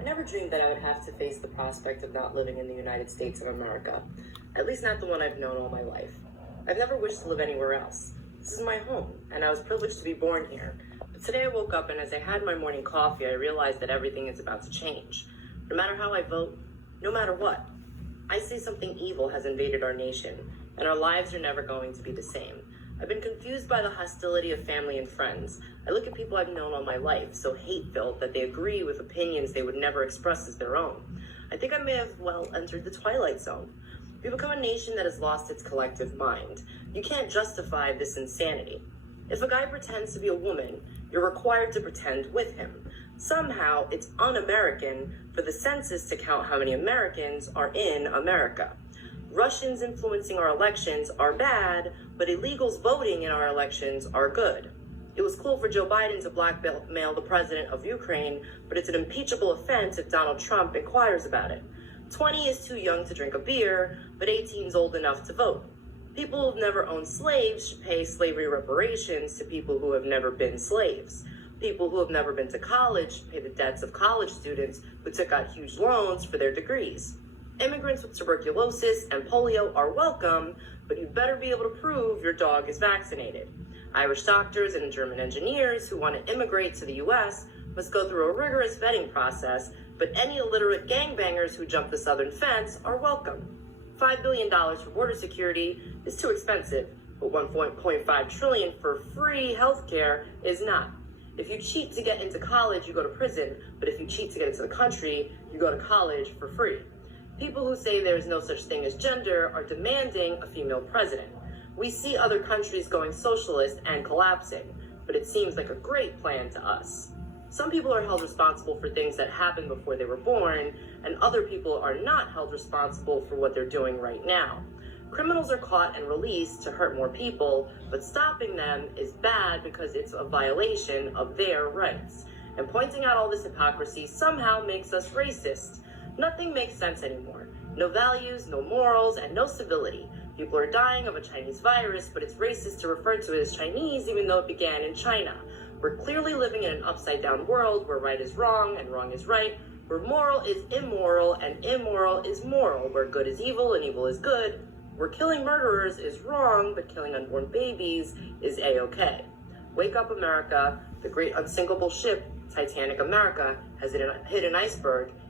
I never dreamed that I would have to face the prospect of not living in the United States of America, at least not the one I've known all my life. I've never wished to live anywhere else. This is my home, and I was privileged to be born here. But today I woke up, and as I had my morning coffee, I realized that everything is about to change. No matter how I vote, no matter what, I see something evil has invaded our nation, and our lives are never going to be the same. I've been confused by the hostility of family and friends. I look at people I've known all my life, so hate-filled that they agree with opinions they would never express as their own. I think I may have well entered the twilight zone. We've become a nation that has lost its collective mind. You can't justify this insanity. If a guy pretends to be a woman, you're required to pretend with him. Somehow, it's un-American for the census to count how many Americans are in America. Russians influencing our elections are bad, but illegals voting in our elections are good. It was cool for Joe Biden to blackmail the president of Ukraine, but it's an impeachable offense if Donald Trump inquires about it. 20 is too young to drink a beer, but 18 is old enough to vote. People who've never owned slaves should pay slavery reparations to people who have never been slaves. People who have never been to college should pay the debts of college students who took out huge loans for their degrees. Immigrants with tuberculosis and polio are welcome, but you better be able to prove your dog is vaccinated. Irish doctors and German engineers who want to immigrate to the U.S. must go through a rigorous vetting process, but any illiterate gangbangers who jump the southern fence are welcome. $5 billion for border security is too expensive, but $1.5 trillion for free healthcare is not. If you cheat to get into college, you go to prison, but if you cheat to get into the country, you go to college for free. People who say there is no such thing as gender are demanding a female president. We see other countries going socialist and collapsing, but it seems like a great plan to us. Some people are held responsible for things that happened before they were born, and other people are not held responsible for what they're doing right now. Criminals are caught and released to hurt more people, but stopping them is bad because it's a violation of their rights. And pointing out all this hypocrisy somehow makes us racist. Nothing makes sense anymore. No values, no morals, and no civility. People are dying of a Chinese virus, but it's racist to refer to it as Chinese even though it began in China. We're clearly living in an upside-down world where right is wrong and wrong is right, where moral is immoral and immoral is moral, where good is evil and evil is good, where killing murderers is wrong, but killing unborn babies is A-okay. Wake up, America. The great unsinkable ship, Titanic America, has hit an iceberg,